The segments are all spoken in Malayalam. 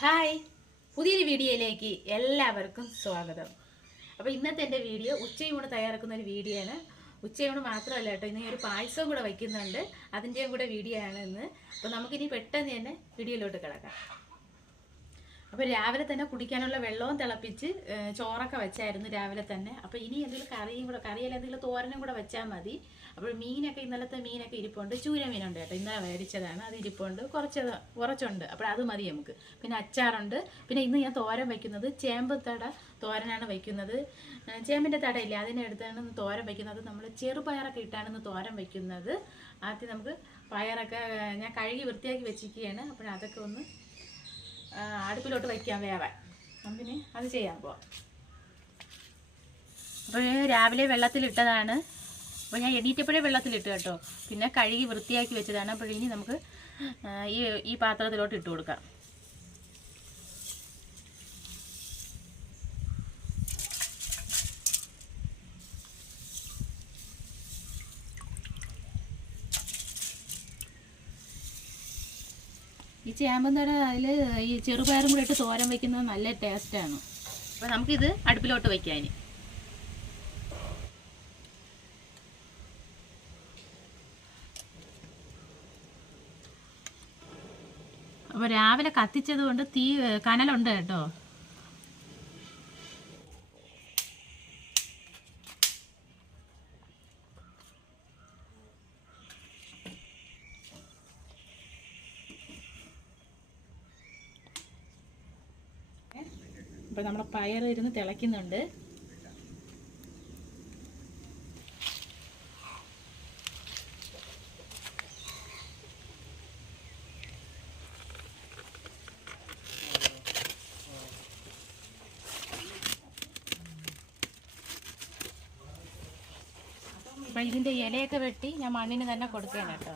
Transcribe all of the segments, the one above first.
ഹായ്. പുതിയൊരു വീഡിയോയിലേക്ക് എല്ലാവർക്കും സ്വാഗതം. അപ്പോൾ ഇന്നത്തെ എന്റെ വീഡിയോ ഉച്ചയൂണ് തയ്യാറാക്കുന്ന ഒരു വീഡിയോ ആണ്. ഉച്ചയൂണ് മാത്രമല്ല കേട്ടോ ഇന്ന് ഒരു പായസവും കൂടെ വയ്ക്കുന്നുണ്ട്. അതിന്റെയും കൂടെ വീഡിയോ ആണ് ഇന്ന്. അപ്പോൾ നമുക്കിനി പെട്ടെന്ന് തന്നെ വീഡിയോയിലോട്ട് കിടക്കാം. അപ്പോൾ രാവിലെ തന്നെ കുടിക്കാനുള്ള വെള്ളവും തിളപ്പിച്ച് ചോറൊക്കെ വെച്ചായിരുന്നു രാവിലെ തന്നെ. അപ്പോൾ ഇനി എന്തെങ്കിലും കറിയും കൂടെ കറിയല്ല എന്തെങ്കിലും തോരനും കൂടെ വെച്ചാൽ മതി. അപ്പോൾ മീനൊക്കെ ഇന്നലത്തെ മീനൊക്കെ ഇരിപ്പുണ്ട്. ചൂര മീനുണ്ട് കേട്ടോ. ഇന്നലെ മേടിച്ചതാണ്. അത് ഇരിപ്പുണ്ട്. കുറച്ച് കുറച്ചുണ്ട്. അപ്പോൾ അത് മതി നമുക്ക്. പിന്നെ അച്ചാറുണ്ട്. പിന്നെ ഇന്ന് ഞാൻ തോരൻ വയ്ക്കുന്നത് ചേമ്പ് തട തോരനാണ് വയ്ക്കുന്നത്. ചേമ്പിന്റെ തടയില്ല അതിനെ എടുത്താണ് തോരൻ വയ്ക്കുന്നത്. നമ്മൾ ചെറുപയറൊക്കെ ഇട്ടാണ് ഇന്ന് തോരൻ വയ്ക്കുന്നത്. ആദ്യം നമുക്ക് പയറൊക്കെ ഞാൻ കഴുകി വൃത്തിയാക്കി വെച്ചിരിക്കുകയാണ്. അപ്പോൾ അതൊക്കെ ഒന്ന് അടുപ്പിലോട്ട് വയ്ക്കാൻ വേവാൻ നമുക്കിനി അത് ചെയ്യാൻ പോവാം. അപ്പോൾ രാവിലെ വെള്ളത്തിലിട്ടതാണ്. അപ്പോൾ ഞാൻ എണീറ്റപ്പോഴേ വെള്ളത്തിലിട്ട് കേട്ടോ. പിന്നെ കഴുകി വൃത്തിയാക്കി വെച്ചതാണ്. അപ്പോൾ ഇനി നമുക്ക് ഈ ഈ പാത്രത്തിലോട്ട് ഇട്ട് കൊടുക്കാം. ഈ ചേമ്പന്തട അതിൽ ഈ ചെറുപയറും കൂടെ ഇട്ട് തോരൻ വയ്ക്കുന്നത് നല്ല ടേസ്റ്റാണ് അപ്പോൾ നമുക്കിത് അടുപ്പിലോട്ട് വയ്ക്കാൻ രാവിലെ കത്തിച്ചത് കൊണ്ട് തീ കനലുണ്ട് കേട്ടോ. അപ്പോൾ നമ്മുടെ പയർ ഇരുന്ന് തിളയ്ക്കുന്നുണ്ട് അപ്പം ഇതിന്റെ ഇലയൊക്കെ വെട്ടി ഞാൻ മണ്ണിന് തന്നെ കൊടുക്കുകയാണ് കേട്ടോ.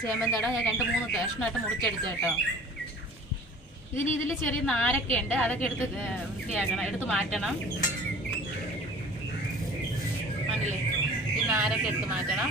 ഇപ്പം ചേമ്പന്തട ഞാൻ രണ്ട് മൂന്ന് കഷ്ണമായിട്ട് മുറിച്ചെടുത്തു കേട്ടോ. ഇതിന് ഇതിൽ ചെറിയ നാരൊക്കെ ഉണ്ട് അതൊക്കെ എടുത്ത് വൃത്തിയാക്കണം എടുത്ത് മാറ്റണം. ആണല്ലേ ഈ നാരൊക്കെ എടുത്ത് മാറ്റണം.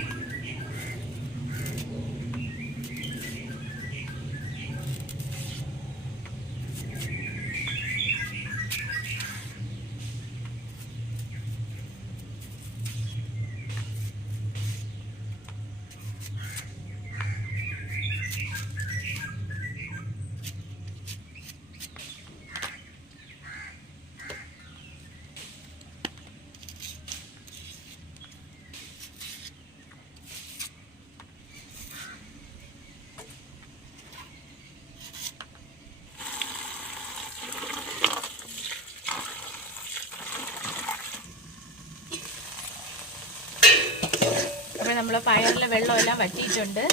നമ്മൾ പയറിലെ വെള്ളമെല്ലാം വറ്റിയിട്ടുണ്ട്.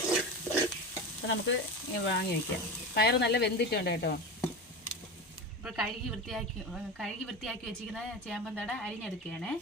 അപ്പോൾ നമുക്ക് വാങ്ങി വയ്ക്കാം പയർ നല്ല വെന്തിട്ടുണ്ട് കേട്ടോ. ഇപ്പോൾ കഴുകി വൃത്തിയാക്കി കഴുകി വൃത്തിയാക്കി വെച്ചിരിക്കുന്ന ചേമ്പന്തട അരിഞ്ഞെടുക്കുകയാണേ.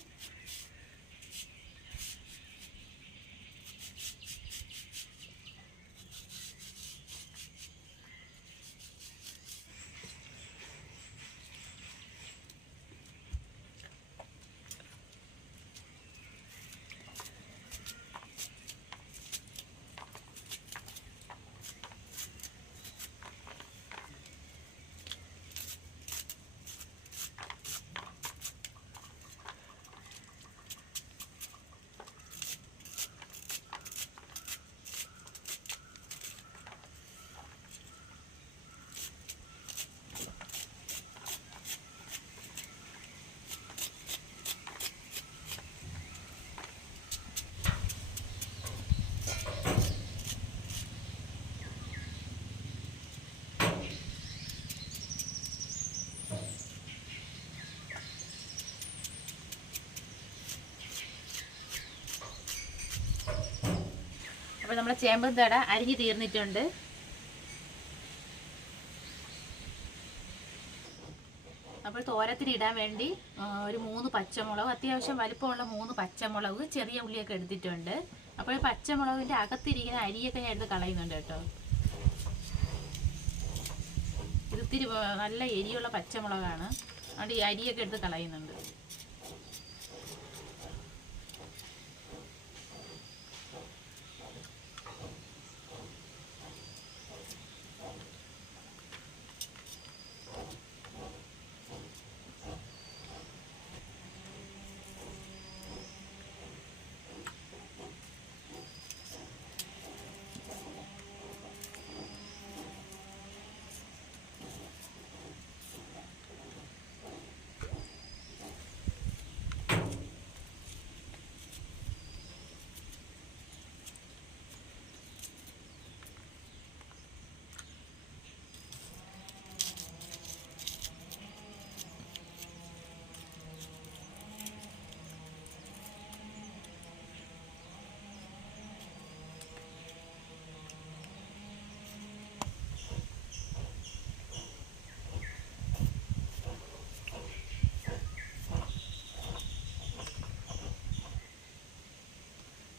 അപ്പോൾ നമ്മളെ ചേമ്പൻ തട അരിഞ്ഞ് തീർന്നിട്ടുണ്ട്. അപ്പോൾ തോരത്തിന് ഇടാൻ വേണ്ടി ഒരു മൂന്ന് പച്ചമുളക് അത്യാവശ്യം വലിപ്പമുള്ള മൂന്ന് പച്ചമുളക് ചെറിയ ഉള്ളിയൊക്കെ എടുത്തിട്ടുണ്ട്. അപ്പോൾ ഈ പച്ചമുളകിന്റെ അകത്തിരിക്കുന്ന അരിയൊക്കെ ഞാൻ എടുത്ത് കളയുന്നുണ്ട് കേട്ടോ. ഇത് ഇത്തിരി നല്ല എരിയുള്ള പച്ചമുളകാണ്. അതുകൊണ്ട് ഈ അരിയൊക്കെ എടുത്ത് കളയുന്നുണ്ട്.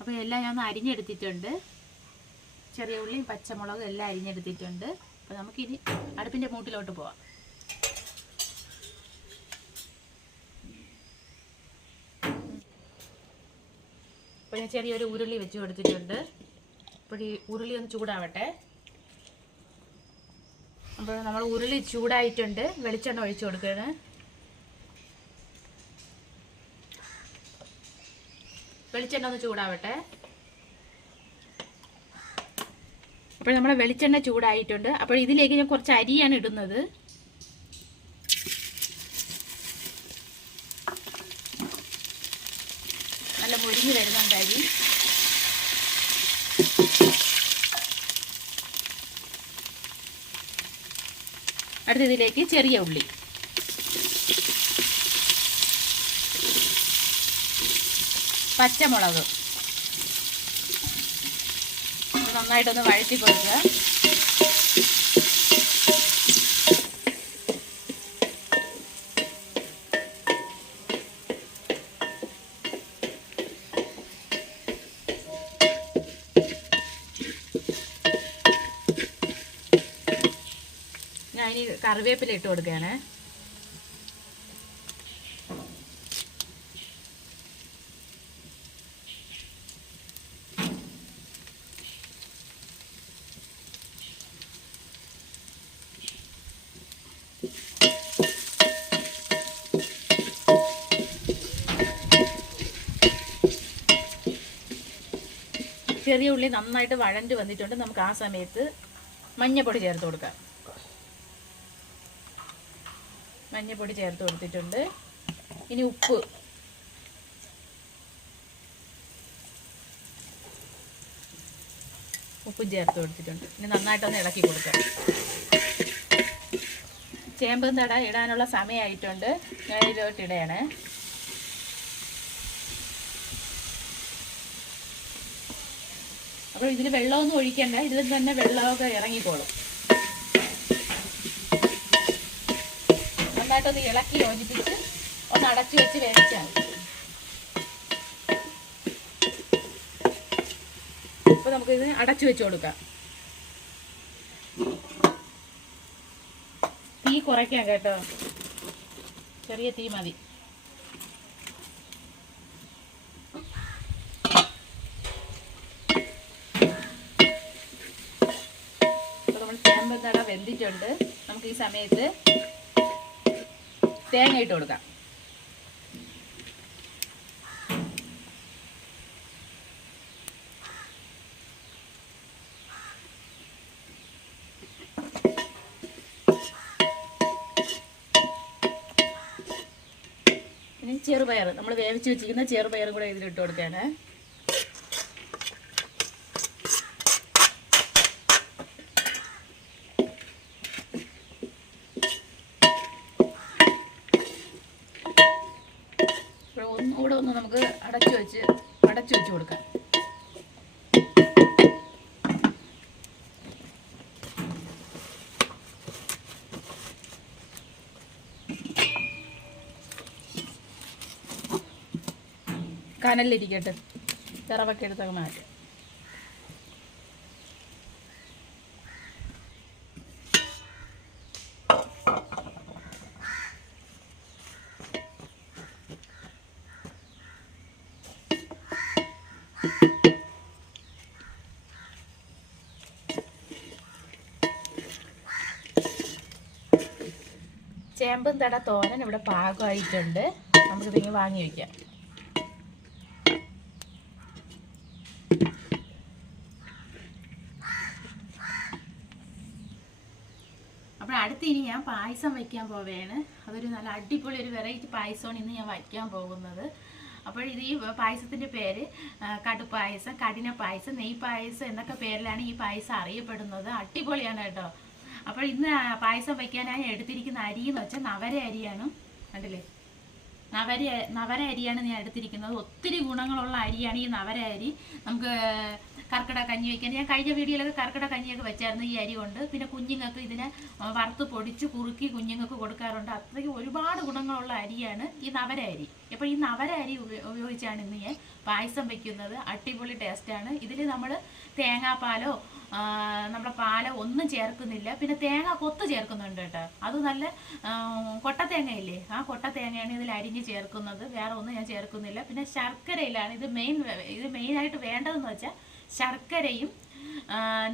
അപ്പോൾ എല്ലാം ഞാൻ അരിഞ്ഞെടുത്തിട്ടുണ്ട്. ചെറിയ ഉള്ളിയും പച്ചമുളകും എല്ലാം അരിഞ്ഞെടുത്തിട്ടുണ്ട്. അപ്പോൾ നമുക്കിനി അടുപ്പിന്റെ മൂട്ടിലോട്ട് പോവാം. അപ്പോൾ ഞാൻ ചെറിയൊരു ഉരുളി വെച്ച് കൊടുത്തിട്ടുണ്ട്. അപ്പോൾ ഈ ഉരുളി ഒന്ന് ചൂടാവട്ടെ. അപ്പോൾ നമ്മൾ ഉരുളി ചൂടായിട്ടുണ്ട്. വെളിച്ചെണ്ണ ഒഴിച്ചു കൊടുക്കുകയാണ്. വെളിച്ചെണ്ണ ഒന്ന് ചൂടാവട്ടെ. അപ്പോൾ നമ്മുടെ വെളിച്ചെണ്ണ ചൂടായിട്ടുണ്ട്. അപ്പോൾ ഇതിലേക്ക് ഞാൻ കുറച്ച് അരിയാണ് ഇടുന്നത്. നല്ല മുരിഞ്ഞ് വരുന്നുണ്ട് അരി. അടുത്ത ഇതിലേക്ക് ചെറിയ ഉള്ളി. പച്ചമുളക്. നന്നായിട്ടൊന്ന് വഴറ്റി കൊടുക്കുക. ഞാൻ ഇനി കറിവേപ്പില ഇട്ട് കൊടുക്കുകയാണേ. ചെറിയ ഉള്ളി നന്നായിട്ട് വഴണ്ട് വന്നിട്ടുണ്ട്. നമുക്ക് ആ സമയത്ത് മഞ്ഞപ്പൊടി ചേർത്ത് കൊടുക്കാം. മഞ്ഞപ്പൊടി ചേർത്ത് കൊടുത്തിട്ടുണ്ട്. ഇനി ഉപ്പ്. ഉപ്പും ചേർത്ത് കൊടുത്തിട്ടുണ്ട്. ഇനി നന്നായിട്ടൊന്ന് ഇളക്കി കൊടുക്കാം. ചേമ്പും തട ഇടാനുള്ള സമയമായിട്ടുണ്ട്. ഇടയാണ്. അപ്പോൾ ഇതിൽ വെള്ളമൊന്നും ഒഴിക്കണ്ട. ഇതിൽ തന്നെ വെള്ളമൊക്കെ ഇറങ്ങിക്കോളും. നന്നായിട്ടൊന്ന് ഇളക്കി യോജിപ്പിച്ച് ഒന്ന് അടച്ചു വെച്ച് വേവിച്ചാൽ നമുക്ക് നമുക്കിത് അടച്ചു വെച്ച് കൊടുക്കാം. തീ കുറയ്ക്കാം കേട്ടോ. ചെറിയ തീ മതി. തട നമുക്ക് ഈ സമയത്ത് തേങ്ങ ഇട്ട് കൊടുക്കാം. ഇനി ചെറുപയർ നമ്മൾ വേവിച്ച് വെച്ചിരിക്കുന്ന ചെറുപയറും കൂടെ ഇതിലിട്ട് കൊടുക്കുകയാണ്. കൂടെ ഒന്ന് നമുക്ക് അടച്ചു വെച്ച് അടച്ചു വെച്ച് കൊടുക്കാം. കനലിരിക്കട്ടെ ചിറവൊക്കെ എടുത്തൊക്കെ മാറ്റാം. ചേമ്പും തട തോരൻ ഇവിടെ പാകമായിട്ടുണ്ട്. നമുക്കിതിങ്ങ് വാങ്ങി വയ്ക്കാം അപ്പോൾ അടുത്ത് ഇനി ഞാൻ പായസം വയ്ക്കാൻ പോവുകയാണ്. അതൊരു നല്ല അടിപൊളി ഒരു വെറൈറ്റി പായസമാണ് ഇന്ന് ഞാൻ വയ്ക്കാൻ പോകുന്നത്. അപ്പോൾ ഇത് ഈ പായസത്തിന്റെ പേര് കടുപ്പായസം കഠിന പായസം നെയ് പായസം എന്നൊക്കെ പേരിലാണ് ഈ പായസം അറിയപ്പെടുന്നത്. അടിപൊളിയാണ് കേട്ടോ. അപ്പോൾ ഇന്ന് പായസം വയ്ക്കാനായി എടുത്തിരിക്കുന്ന അരി എന്ന് വെച്ചാൽ നവര അരിയാണ്. കണ്ടില്ലേ? നവര നവര അരിയാണ് ഞാൻ എടുത്തിരിക്കുന്നത്. ഒത്തിരി ഗുണങ്ങളുള്ള അരിയാണ് ഈ നവര അരി. നമുക്ക് കർക്കിടക കഞ്ഞി വയ്ക്കാൻ. ഞാൻ കഴിഞ്ഞ വീഡിയോയിലൊക്കെ കർക്കിടക കഞ്ഞിയൊക്കെ വെച്ചായിരുന്നു ഈ അരി കൊണ്ട്. പിന്നെ കുഞ്ഞുങ്ങൾക്ക് ഇതിനെ വറുത്ത് പൊടിച്ച് കുറുക്കി കുഞ്ഞുങ്ങൾക്ക് കൊടുക്കാറുണ്ട്. അത്രയ്ക്ക് ഒരുപാട് ഗുണങ്ങളുള്ള അരിയാണ് ഈ നവര അരി. അപ്പോൾ ഈ നവര അരി ഉപയോഗിച്ചാണ് ഇന്ന് ഞാൻ പായസം വയ്ക്കുന്നത് അടിപൊളി ടേസ്റ്റാണ് ഇതിൽ നമ്മൾ തേങ്ങാപ്പാലോ പാലോ നമ്മുടെ പാലോ ഒന്നും ചേർക്കുന്നില്ല. പിന്നെ തേങ്ങ കൊത്ത് ചേർക്കുന്നുണ്ട് കേട്ടോ. അത് നല്ല കൊട്ട തേങ്ങയില്ലേ ആ കൊട്ട തേങ്ങയാണ് ഇതിൽ അരിഞ്ഞ് ചേർക്കുന്നത്. വേറെ ഒന്നും ഞാൻ ചേർക്കുന്നില്ല. പിന്നെ ശർക്കരയിലാണ് ഇത് മെയിൻ ഇത് മെയിനായിട്ട് വേണ്ടതെന്ന് വെച്ചാൽ ശർക്കരയും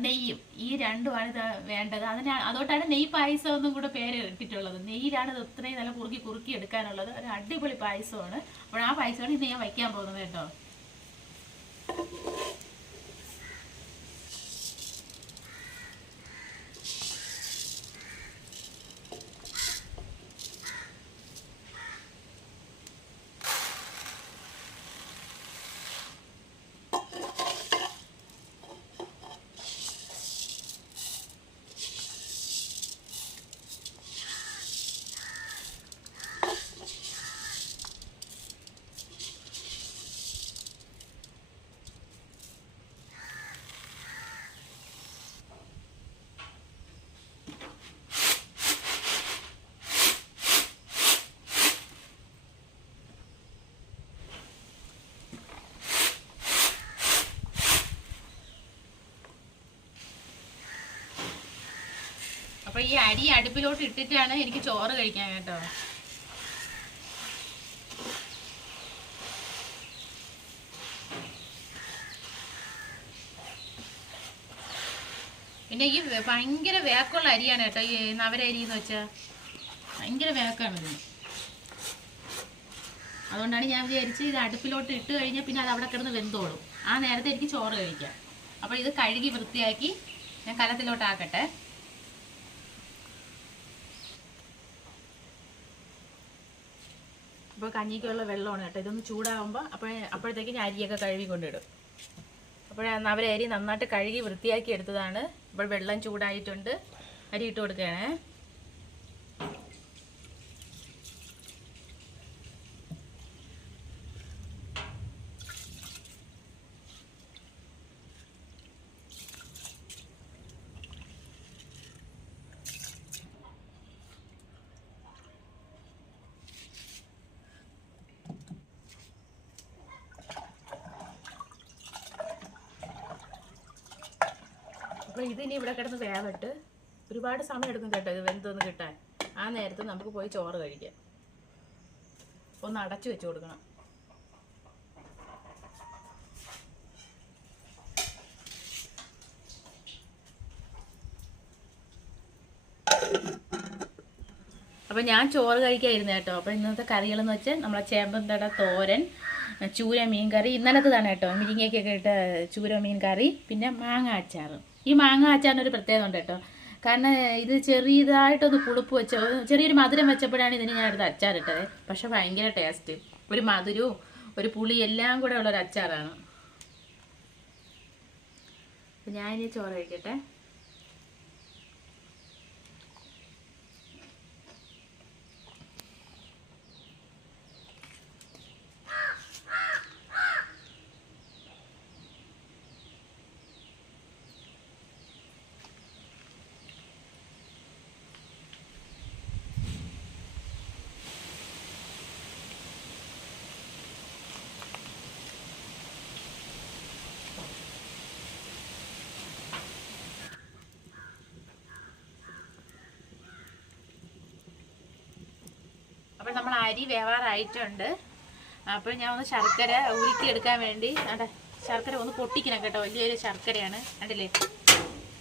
നെയ്യും ഈ രണ്ടുമാണ് ഇത് വേണ്ടത്. അതിന് അതുകൊണ്ടാണ് നെയ്യ് പായസം എന്നും കൂടെ പേര് ഇട്ടിട്ടുള്ളത്. നെയ്യിലാണ് ഇത് ഇത്രയും നല്ല കുറുക്കി കുറുക്കി എടുക്കാനുള്ളത്. ഒരു അടിപൊളി പായസമാണ്. അപ്പോൾ ആ പായസമാണ് ഇന്ന് ഞാൻ വയ്ക്കാൻ പോകുന്നത് കേട്ടോ. അപ്പൊ ഈ അരി അടുപ്പിലോട്ട് ഇട്ടിട്ടാണ് എനിക്ക് ചോറ് കഴിക്കാൻ കേട്ടോ. പിന്നെ ഈ ഭയങ്കര വേക്കുള്ള അരിയാണ് കേട്ടോ ഈ നവരരി എന്ന് വെച്ചാൽ ഭയങ്കര വേക്കാണ് ഇതിന് അതുകൊണ്ടാണ് ഞാൻ വിചാരിച്ച് ഇത് അടുപ്പിലോട്ട് ഇട്ട് കഴിഞ്ഞാൽ പിന്നെ അത് അവിടെ കിടന്ന് വെന്തോളും. ആ നേരത്തെ എനിക്ക് ചോറ് കഴിക്കാം. അപ്പോൾ ഇത് കഴുകി വൃത്തിയാക്കി ഞാൻ കലത്തിലോട്ടാക്കട്ടെ. അപ്പോൾ കഞ്ഞിക്കുള്ള വെള്ളമാണ് കേട്ടോ. ഇതൊന്ന് ചൂടാകുമ്പോൾ അപ്പോൾ അപ്പോഴത്തേക്ക് ഞാൻ അരിയൊക്കെ കഴുകി കൊണ്ടിടും അപ്പോൾ അവരെ അരി നന്നായിട്ട് കഴുകി വൃത്തിയാക്കി എടുത്തതാണ്. ഇപ്പോൾ വെള്ളം ചൂടായിട്ടുണ്ട്. അരി ഇട്ട് കൊടുക്കുകയാണേ. അപ്പോൾ ഇതിനി ഇവിടെ കിടന്ന് വേവട്ട് ഒരുപാട് സമയം എടുക്കും കേട്ടോ ഇത് വെന്തൊന്ന് കിട്ടാൻ. ആ നേരത്ത് നമുക്ക് പോയി ചോറ് കഴിക്കാം. ഒന്ന് അടച്ചു വെച്ച് കൊടുക്കണം. അപ്പം ഞാൻ ചോറ് കഴിക്കായിരുന്നു കേട്ടോ. അപ്പം ഇന്നത്തെ കറികളെന്ന് വെച്ചാൽ നമ്മളെ ചേമ്പന്തട തോരൻ ചൂര മീൻ കറി ഇന്നലത്തതാണ് കേട്ടോ. മിരിങ്ങയ്ക്കൊക്കെ ഇട്ട ചൂര മീൻ കറി പിന്നെ മാങ്ങ അച്ചാറ്. ഈ മാങ്ങ അച്ചാറിനൊരു പ്രത്യേകത ഉണ്ട് കേട്ടോ. കാരണം ഇത് ചെറിയതായിട്ടൊന്ന് പുളിപ്പ് വെച്ച ചെറിയൊരു മധുരം വെച്ചപ്പോഴാണ് ഇതിന് ഞാൻ എടുത്ത് അച്ചാറിട്ടത് പക്ഷെ ഭയങ്കര ടേസ്റ്റ് ഒരു മധുരവും ഒരു പുളി എല്ലാം കൂടെ ഉള്ളൊരു അച്ചാറാണ്. ഞാനിനി ചോറ് കഴിക്കട്ടെ. അപ്പോൾ നമ്മൾ അരി വേവാറായിട്ടുണ്ട്. അപ്പോൾ ഞാൻ ഒന്ന് ശർക്കര ഉരുക്കി എടുക്കാൻ വേണ്ടി അതെ ശർക്കര ഒന്ന് പൊട്ടിക്കണം കേട്ടോ. വലിയൊരു ശർക്കരയാണ് കണ്ടില്ലേ?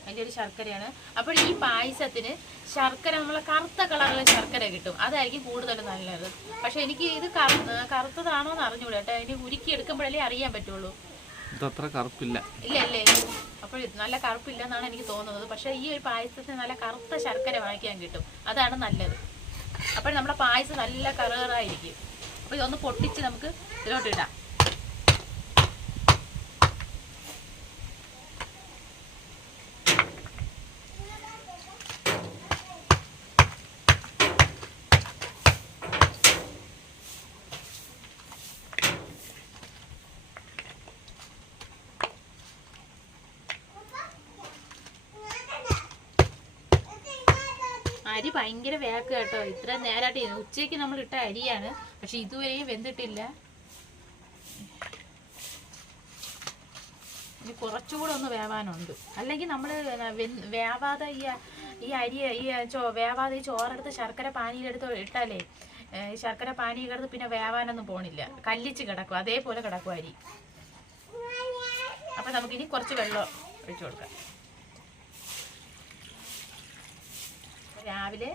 വലിയൊരു ശർക്കരയാണ്. അപ്പോൾ ഈ പായസത്തിന് ശർക്കര നമ്മൾ കറുത്ത കളറിലെ ശർക്കര കിട്ടും. അതായിരിക്കും കൂടുതൽ നല്ലത്. പക്ഷെ എനിക്ക് ഇത് കറു കറുത്തതാണോ എന്ന് അറിഞ്ഞുകൂടാ കേട്ടോ. അതിന് ഉരുക്കി എടുക്കുമ്പോഴല്ലേ അറിയാൻ പറ്റുള്ളൂ. ഇതത്ര കറുപ്പില്ല. ഇല്ല അല്ലേ അപ്പോൾ ഇത് നല്ല കറുപ്പില്ല എന്നാണ് എനിക്ക് തോന്നുന്നത്. പക്ഷേ ഈ ഒരു പായസത്തിന് നല്ല കറുത്ത ശർക്കര വാങ്ങിക്കാൻ കിട്ടും. അതാണ് നല്ലത്. അപ്പോൾ നമ്മുടെ പായസം നല്ല കറുകറായിരിക്കും അപ്പോൾ ഇതൊന്ന് പൊട്ടിച്ച് നമുക്ക് ഇതിലോട്ട് ഇടാം അരി ഭയങ്കര വേക്ക് കേട്ടോ. ഇത്ര നേരമായിട്ട് ഉച്ചയ്ക്ക് നമ്മൾ ഇട്ട അരിയാണ്. പക്ഷെ ഇതുവരെയും വെന്തിട്ടില്ല. ഇനി കുറച്ചുകൂടെ ഒന്ന് വേവാനുണ്ട്. അല്ലെങ്കിൽ നമ്മൾ വേവാതെ ഈ ഈ അരി ഈ ചോ വേവാതെ ഈ ചോറെടുത്ത് ശർക്കര പാനിയിലെടുത്ത് ഇട്ടാലേ ശർക്കര പാനി പിന്നെ വേവാനൊന്നും പോണില്ല. കല്ലിച്ച് കിടക്കും. അതേപോലെ കിടക്കും അരി. അപ്പം നമുക്കിനി കുറച്ച് വെള്ളം ഒഴിച്ചു കൊടുക്കാം. രാവിലെ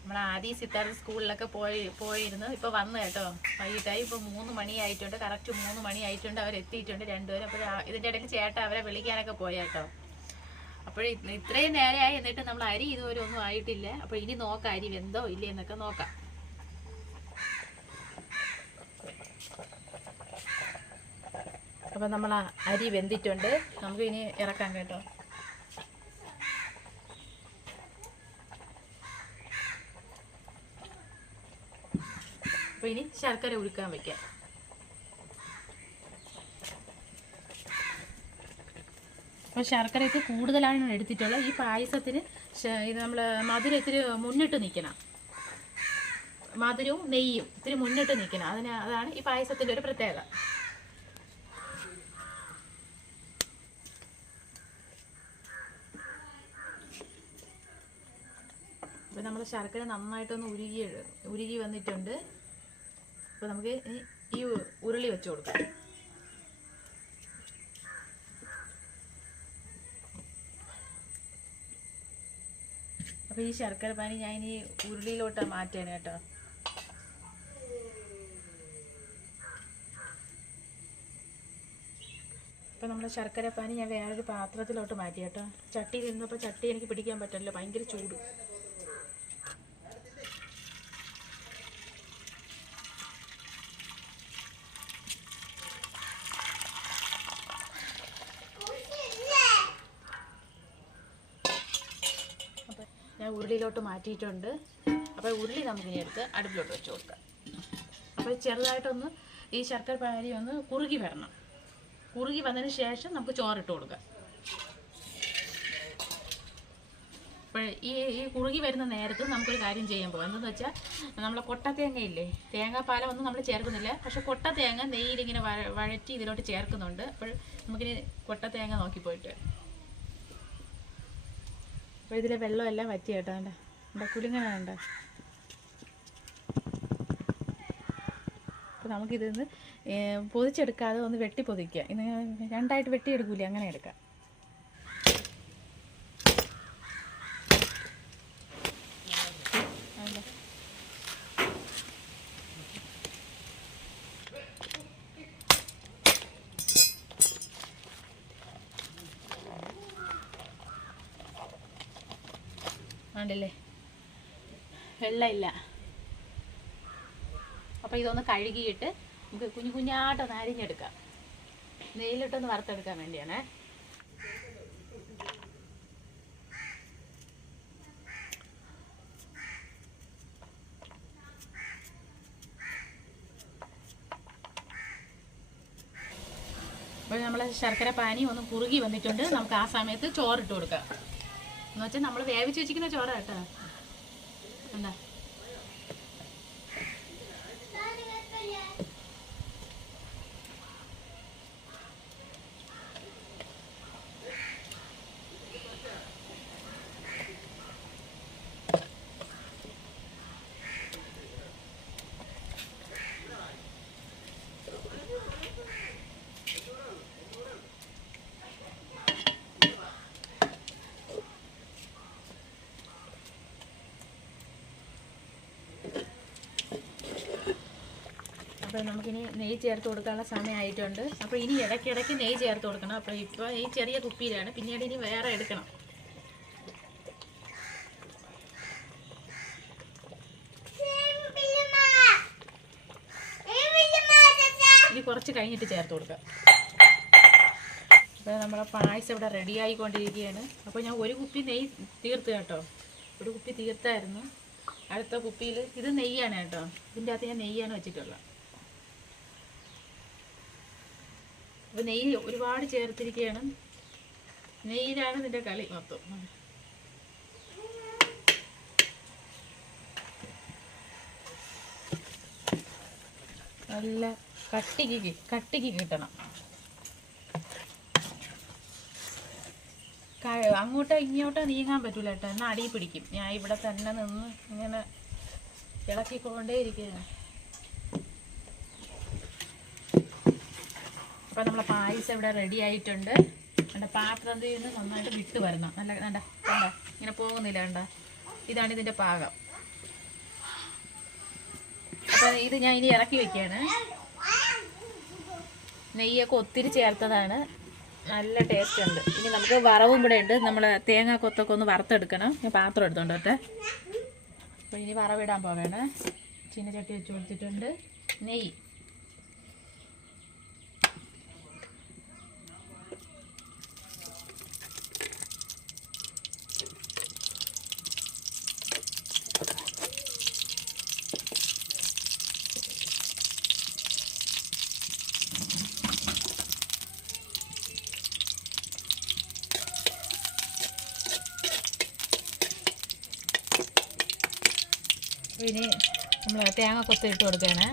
നമ്മൾ ആദ്യം സിത്താർ സ്കൂളിലൊക്കെ പോയി പോയിരുന്നു. ഇപ്പോൾ വന്നു കേട്ടോ. വൈകിട്ടായി ഇപ്പോൾ മൂന്ന് മണിയായിട്ടുണ്ട്. കറക്റ്റ് മൂന്ന് മണിയായിട്ടുണ്ട്. അവർ എത്തിയിട്ടുണ്ട് രണ്ടുപേരും അപ്പോൾ ഇതിന്റെ ഇടയിൽ ചേട്ടൻ അവരെ വിളിക്കാനൊക്കെ പോയ കേട്ടോ. അപ്പോൾ ഇത്രയും നേരെയായി എന്നിട്ട് നമ്മൾ അരി ഇതുവരെ ഒന്നും ആയിട്ടില്ല. അപ്പോൾ ഇനി നോക്കാം അരി വെന്തോ ഇല്ലേ എന്നൊക്കെ നോക്കാം. അപ്പോൾ നമ്മൾ അരി വെന്തിട്ടുണ്ട്. നമുക്ക് ഇനി ഇറക്കാം കേട്ടോ. അപ്പോൾ ഇനി ശർക്കര ഉരുക്കാൻ വയ്ക്കാം അപ്പോൾ ശർക്കരയൊക്കെ കൂടുതലാണ് എടുത്തിട്ടുള്ളത്. ഈ പായസത്തിന് ഇത് നമ്മൾ മധുരം ഇത്തിരി മുന്നിട്ട് നിൽക്കണം മധുരവും നെയ്യും ഇത്തിരി മുന്നിട്ട് നിൽക്കണം അതിന് അതാണ് ഈ പായസത്തിന്റെ ഒരു പ്രത്യേകത. അപ്പോൾ നമ്മൾ ശർക്കര നന്നായിട്ടൊന്ന് ഉരുകി ഉരുകി വന്നിട്ടുണ്ട്. അപ്പോൾ നമുക്ക് ഈ ഉരുളി വെച്ച് കൊടുക്കാം. അപ്പോൾ ഈ ശർക്കര പാനി ഞാൻ ഈ ഉരുളിയിലോട്ട് മാറ്റാണ് കേട്ടോ. അപ്പോൾ നമ്മുടെ ശർക്കര പാനി ഞാൻ വേറൊരു പാത്രത്തിലോട്ട് മാറ്റി കേട്ടോ. ചട്ടി നിന്നപ്പോൾ ചട്ടി എനിക്ക് പിടിക്കാൻ പറ്റില്ല ഭയങ്കര ചൂട് അപ്പോൾ ഉരുളിയിലോട്ട് മാറ്റിയിട്ടുണ്ട്. അപ്പോൾ ഉരുളി നമുക്കിനി എടുത്ത് അടുപ്പിലോട്ട് വെച്ച് കൊടുക്കാം. അപ്പോൾ ചെറുതായിട്ടൊന്ന് ഈ ശർക്കര പാരി ഒന്ന് കുറുകി വരണം. കുറുകി വന്നതിന് ശേഷം നമുക്ക് ചോറിട്ട് കൊടുക്കാം. അപ്പോൾ ഈ ഈ കുറുകി വരുന്ന നേരത്ത് നമുക്കൊരു കാര്യം ചെയ്യാൻ പോകാം എന്തെന്ന് വെച്ചാൽ നമ്മളെ കൊട്ട തേങ്ങയില്ലേ തേങ്ങാപ്പാലം ഒന്നും നമ്മൾ ചേർക്കുന്നില്ല. പക്ഷെ കൊട്ട തേങ്ങ നെയ്യിലിങ്ങനെ വഴറ്റി ഇതിലോട്ട് ചേർക്കുന്നുണ്ട്. അപ്പോൾ നമുക്കിനി കൊട്ട തേങ്ങ നോക്കി പോയിട്ട് അപ്പോൾ ഇതിലെ വെള്ളമെല്ലാം വറ്റി കേട്ടോ വേണ്ട എന്താ കുലുങ്ങന വേണ്ട അപ്പോൾ നമുക്കിതൊന്ന് പൊതിച്ചെടുക്കാതെ ഒന്ന് വെട്ടി പൊതിക്കുക. ഇന്ന് രണ്ടായിട്ട് വെട്ടിയെടുക്കൂലേ? അങ്ങനെ എടുക്കാം. വെള്ളമില്ല അപ്പോൾ ഇതൊന്ന് കഴുകിയിട്ട് നമുക്ക് കുഞ്ഞു കുഞ്ഞാട്ടൊന്ന് അരിഞ്ഞെടുക്കാം. നെയ്യിലിട്ടൊന്ന് വറുത്തെടുക്കാൻ വേണ്ടിയാണേ. അപ്പോൾ നമ്മൾ ശർക്കര പാനി ഒന്ന് കുറുകി വന്നിട്ടുണ്ട്. നമുക്ക് ആ സമയത്ത് ചോറിട്ട് കൊടുക്കാം. എന്ന് വെച്ചാൽ നമ്മൾ വേവിച്ച് വെച്ചിരിക്കുന്ന ചോറ കേട്ടോ. എന്താ? അപ്പോൾ നമുക്കിനി നെയ്യ് ചേർത്ത് കൊടുക്കാനുള്ള സമയമായിട്ടുണ്ട് അപ്പോൾ ഇനി ഇടയ്ക്കിടയ്ക്ക് നെയ്യ് ചേർത്ത് കൊടുക്കണം. അപ്പോൾ ഇപ്പോൾ ഈ ചെറിയ കുപ്പിയിലാണ്. പിന്നീട് ഇനി വേറെ എടുക്കണം. ഇനി കുറച്ച് കഴിഞ്ഞിട്ട് ചേർത്ത് കൊടുക്കാം. അപ്പോൾ നമ്മുടെ പായസം ഇവിടെ റെഡി ആയിക്കൊണ്ടിരിക്കുകയാണ്. അപ്പോൾ ഞാൻ ഒരു കുപ്പി നെയ്യ് തീർത്ത് കേട്ടോ. ഒരു കുപ്പി തീർത്തായിരുന്നു. അടുത്ത കുപ്പിയിൽ ഇത് നെയ്യാണ് കേട്ടോ. ഇതിന്റെ അകത്ത് ഞാൻ നെയ്യാണ് വെച്ചിട്ടുള്ളത്. അപ്പോൾ നെയ്യ് ഒരുപാട് ചേർത്തിരിക്കുകയാണ്. നെയ്യിലാണ് നിന്റെ കളി മൊത്തം. നല്ല കട്ടിക്ക് കട്ടിക്ക് കിട്ടണം. അങ്ങോട്ടോ ഇങ്ങോട്ടോ നീങ്ങാൻ പറ്റൂല കേട്ടോ. എന്നാൽ അടിയിൽ പിടിക്കും. ഞാൻ ഇവിടെ തന്നെ നിന്ന് ഇങ്ങനെ ഇളക്കിക്കൊണ്ടേ ഇരിക്കുകയാണ് അപ്പോൾ നമ്മളെ പായസം ഇവിടെ റെഡി ആയിട്ടുണ്ട്. കണ്ട പാത്രത്തിൽ നിന്ന് നന്നായിട്ട് വിട്ട് വരണം. നല്ല കണ്ട കണ്ട ഇങ്ങനെ പോകുന്നില്ല കണ്ട. ഇതാണ് ഇതിന്റെ പാകം. അപ്പോൾ ഇത് ഞാൻ ഇനി ഇറക്കി വെക്കുകയാണ്. നെയ്യൊക്കെ ഒത്തിരി ചേർത്തതാണ്. നല്ല ടേസ്റ്റ് ഉണ്ട്. ഇനി നമുക്ക് വറവും ഇവിടെ ഉണ്ട്. നമ്മൾ തേങ്ങ കൊത്തൊക്കെ ഒന്ന് വറുത്തെടുക്കണം. ഞാൻ പാത്രം എടുത്തോണ്ടോട്ടെ അപ്പോൾ ഇനി വറവിടാൻ പോവേണേ. ചീനച്ചട്ടി വെച്ച് കൊടുത്തിട്ടുണ്ട്. നെയ്യ് ഇനി നമ്മൾ തേങ്ങ കൊത്ത് ഇട്ട് കൊടുക്കുകയാണ്.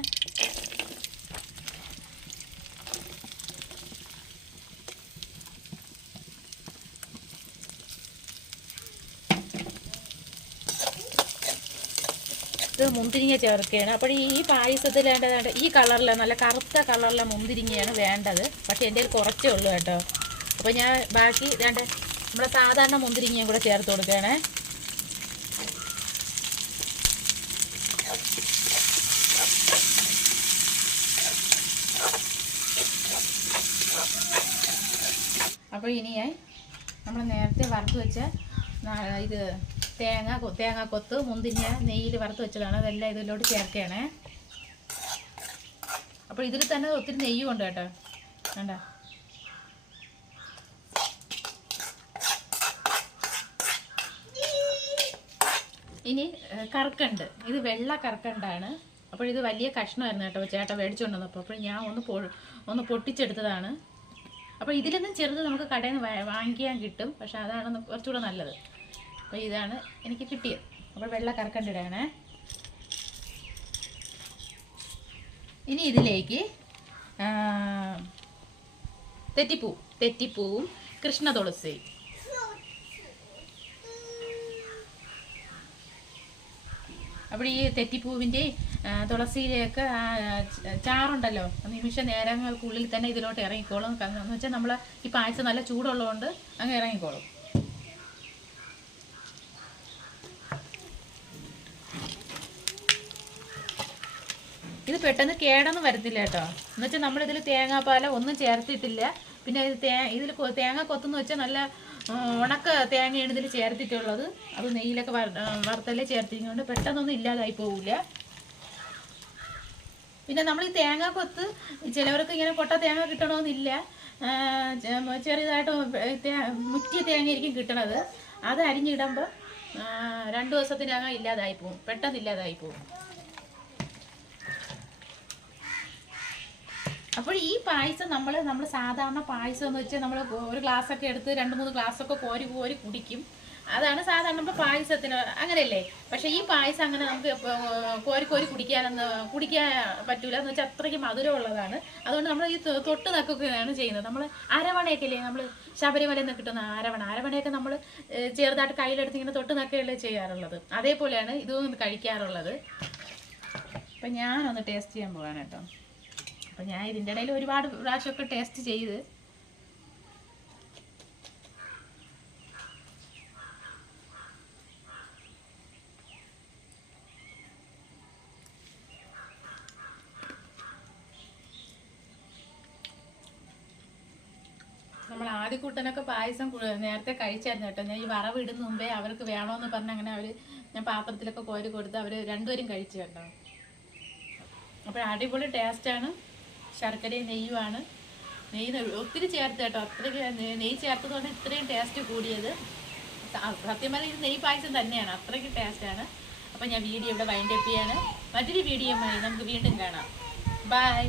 ഇത് മുന്തിരിങ്ങ ചേർക്കുകയാണ്. അപ്പോൾ ഈ പായസത്തിൽ വേണ്ടത് ഈ കളറിലെ നല്ല കറുത്ത കളറിലെ മുന്തിരിങ്ങയാണ് വേണ്ടത്. പക്ഷേ എന്റെ കുറച്ചേ ഉള്ളൂ കേട്ടോ. അപ്പോൾ ഞാൻ ബാക്കി വേണ്ട നമ്മുടെ സാധാരണ മുന്തിരിങ്ങയും കൂടെ ചേർത്ത് കൊടുക്കുകയാണേ. അപ്പോൾ ഇനിയായി നമ്മൾ നേരത്തെ വറുത്ത് വെച്ച ഇത് തേങ്ങ തേങ്ങ കൊത്ത് മുന്തിരിങ്ങ നെയ്യിൽ വറുത്ത് വെച്ചതാണ്. അതെല്ലാം ഇതിലോട്ട് ചേർക്കുകയാണേ. അപ്പോൾ ഇതിൽ തന്നെ ഒത്തിരി നെയ്യും ഉണ്ട് കേട്ടോ. വേണ്ട ഇനി ഏഹ്, കറുക്കണ്ട് ഇത് വെള്ള കറുക്കണ്ടാണ് അപ്പോൾ ഇത് വലിയ കഷ്ണമായിരുന്നു കേട്ടോ ചേട്ടൻ മേടിച്ചുകൊണ്ടുവന്നപ്പോൾ അപ്പോൾ ഞാൻ ഒന്ന് പൊ ഒന്ന് പൊട്ടിച്ചെടുത്തതാണ്. അപ്പോൾ ഇതിലൊന്നും ചെറുത് നമുക്ക് കടയിൽ നിന്ന് വാങ്ങിക്കാൻ കിട്ടും. പക്ഷെ അതാണ് കുറച്ചുകൂടെ നല്ലത്. അപ്പോൾ ഇതാണ് എനിക്ക് കിട്ടിയത്. അപ്പോൾ വെള്ള കറക്കണ്ടിടണേ ഇനി ഇതിലേക്ക് തെറ്റിപ്പൂ തെറ്റിപ്പൂവും കൃഷ്ണ തുളസിയും അപ്പോൾ ഈ തെറ്റിപ്പൂവിന്റെ തുളസിയിലെയൊക്കെ ആ, ചാറുണ്ടല്ലോ. നിമിഷ നേരങ്ങൾക്കുള്ളിൽ തന്നെ ഇതിലോട്ട് ഇറങ്ങിക്കോളും. എന്ന് വെച്ചാൽ നമ്മൾ ഈ പായസം നല്ല ചൂടുള്ളതുകൊണ്ട് അങ്ങ് ഇറങ്ങിക്കോളും. ഇത് പെട്ടെന്ന് കേടൊന്നും വരത്തില്ല കേട്ടോ. എന്ന് വെച്ചാൽ നമ്മളിതിൽ തേങ്ങാപ്പാല ഒന്നും ചേർത്തിട്ടില്ല. പിന്നെ ഇത് തേ ഇതിൽ തേങ്ങ കൊത്തെന്ന് വെച്ചാൽ നല്ല ഉണക്ക തേങ്ങയാണ് ഇതിൽ ചേർത്തിട്ടുള്ളത്. അത് നെയ്യിലൊക്കെ വറുത്തല്ലേ ചേർത്തിരിക്കുന്നത് പെട്ടെന്നൊന്നും ഇല്ലാതായി പോവില്ല പിന്നെ നമ്മൾ ഈ തേങ്ങ കൊത്ത് ചിലവർക്ക് ഇങ്ങനെ കൊട്ട തേങ്ങ കിട്ടണമെന്നില്ല ചെറിയതായിട്ട് മുറ്റിയ തേങ്ങ ആയിരിക്കും കിട്ടണത്. അത് അരിഞ്ഞിടുമ്പോൾ രണ്ട് ദിവസത്തിനകം ഇല്ലാതായി പോകും പെട്ടെന്ന് ഇല്ലാതായി പോകും അപ്പോൾ ഈ പായസം നമ്മൾ നമ്മൾ സാധാരണ പായസം എന്ന് വെച്ചാൽ നമ്മൾ ഒരു ഗ്ലാസ് ഒക്കെ എടുത്ത് രണ്ട് മൂന്ന് ഗ്ലാസ് ഒക്കെ കോരി കോരി കുടിക്കും. അതാണ് സാധാരണ നമ്മൾ പായസത്തിന് അങ്ങനെയല്ലേ? പക്ഷേ ഈ പായസം അങ്ങനെ നമുക്ക് കോരി കോരി കുടിക്കാനൊന്ന് കുടിക്കാൻ പറ്റൂല. എന്ന് വെച്ചാൽ അത്രയ്ക്ക് മധുരമുള്ളതാണ്. അതുകൊണ്ട് നമ്മൾ ഈ തൊട്ട് നക്കുകയാണ് ചെയ്യുന്നത്. നമ്മൾ അരവണയൊക്കെ അല്ലേ നമ്മൾ ശബരിമലയിൽ നിന്ന് കിട്ടുന്ന അരവണ. അരവണയൊക്കെ നമ്മൾ ചെറുതായിട്ട് കയ്യിലെടുത്ത് ഇങ്ങനെ തൊട്ട് നക്കുകയല്ലേ ചെയ്യാറുള്ളത്. അതേപോലെയാണ് ഇതും കഴിക്കാറുള്ളത്. അപ്പം ഞാനൊന്ന് ടേസ്റ്റ് ചെയ്യാൻ പോകാൻ അപ്പം ഞാൻ ഇതിന്റെ ഇടയിൽ ഒരുപാട് പ്രാവശ്യമൊക്കെ ടേസ്റ്റ് ചെയ്ത്. നമ്മൾ ആദ്യക്കൂട്ടനൊക്കെ പായസം നേരത്തെ കഴിച്ചായിരുന്നു കേട്ടോ. ഞാൻ ഈ വറവ് ഇടുന്ന മുമ്പേ അവർക്ക് വേണമെന്ന് പറഞ്ഞ അങ്ങനെ അവർ ഞാൻ പാത്രത്തിലൊക്കെ കോരി കൊടുത്ത് അവർ രണ്ടുപേരും കഴിച്ചു കേട്ടോ. അപ്പോൾ അടിപൊളി ടേസ്റ്റാണ് ശർക്കരയും നെയ്യുമാണ്. നെയ്യ് ഒത്തിരി ചേർത്ത് കേട്ടോ. അത്രയ്ക്ക് നെയ്യ് ചേർത്തതുകൊണ്ട് ഇത്രയും ടേസ്റ്റ് കൂടിയത്. സത്യം പറഞ്ഞാൽ ഇത് നെയ്യ് പായസം തന്നെയാണ്. അത്രയ്ക്ക് ടേസ്റ്റാണ് അപ്പോൾ ഞാൻ വീഡിയോ ഇവിടെ വൈൻഡപ്പ് ചെയ്യാണ്. മറ്റൊരു വീഡിയോ നമുക്ക് വീണ്ടും കാണാം. ബൈ